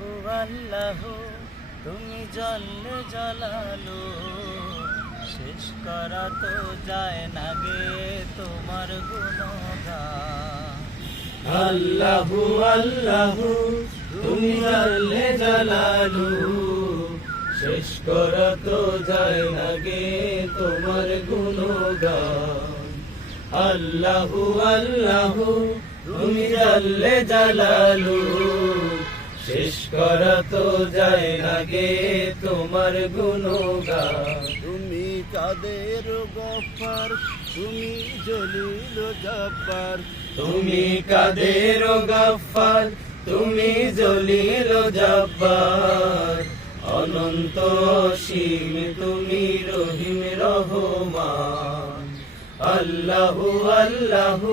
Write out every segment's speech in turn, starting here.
আল্লাহু তুমি জল্লে। জ্বালালো শেষ করা তো যায় না গে তোমার গুণগান। আল্লাহু আল্লাহু, তুমি জানলে জালালু। শেষ করা তো যায় না গে তোমার গুণগান। আল্লাহু আল্লাহু, তুমি জানলে জালালু। শেষ করা তো যায় না গে তোমার গুণগান। তুমি কাদের গফার তুমি জলিল জব্বার তুমি কাদের গফার তুমি জলিল জব্বার অনন্ত অসীম তুমি রহিম রহমান। আল্লাহু আল্লাহু।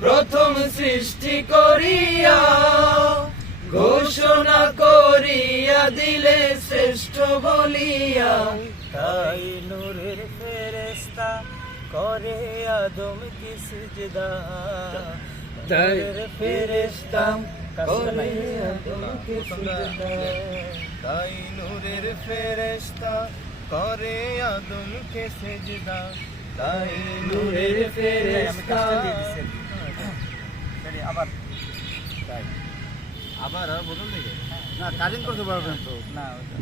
প্রথম সৃষ্টি করিয়া ঘোষণা করিয়া দিলে শ্রেষ্ঠ বলিয়া তাই নূরের ফেরেস্তা করে আদম কি সিজদা? তাই নূরের ফেরেস্তা করে আদমকে সিজদা। তাই নূরের ফেরেস্তা করে আদম আদমকে সেজদা? তাই নূরের ফেরেশতা আবার। তাই? আবার আর বদল থেকে না কারেন্ট করতে পারবেন তো? না ওটা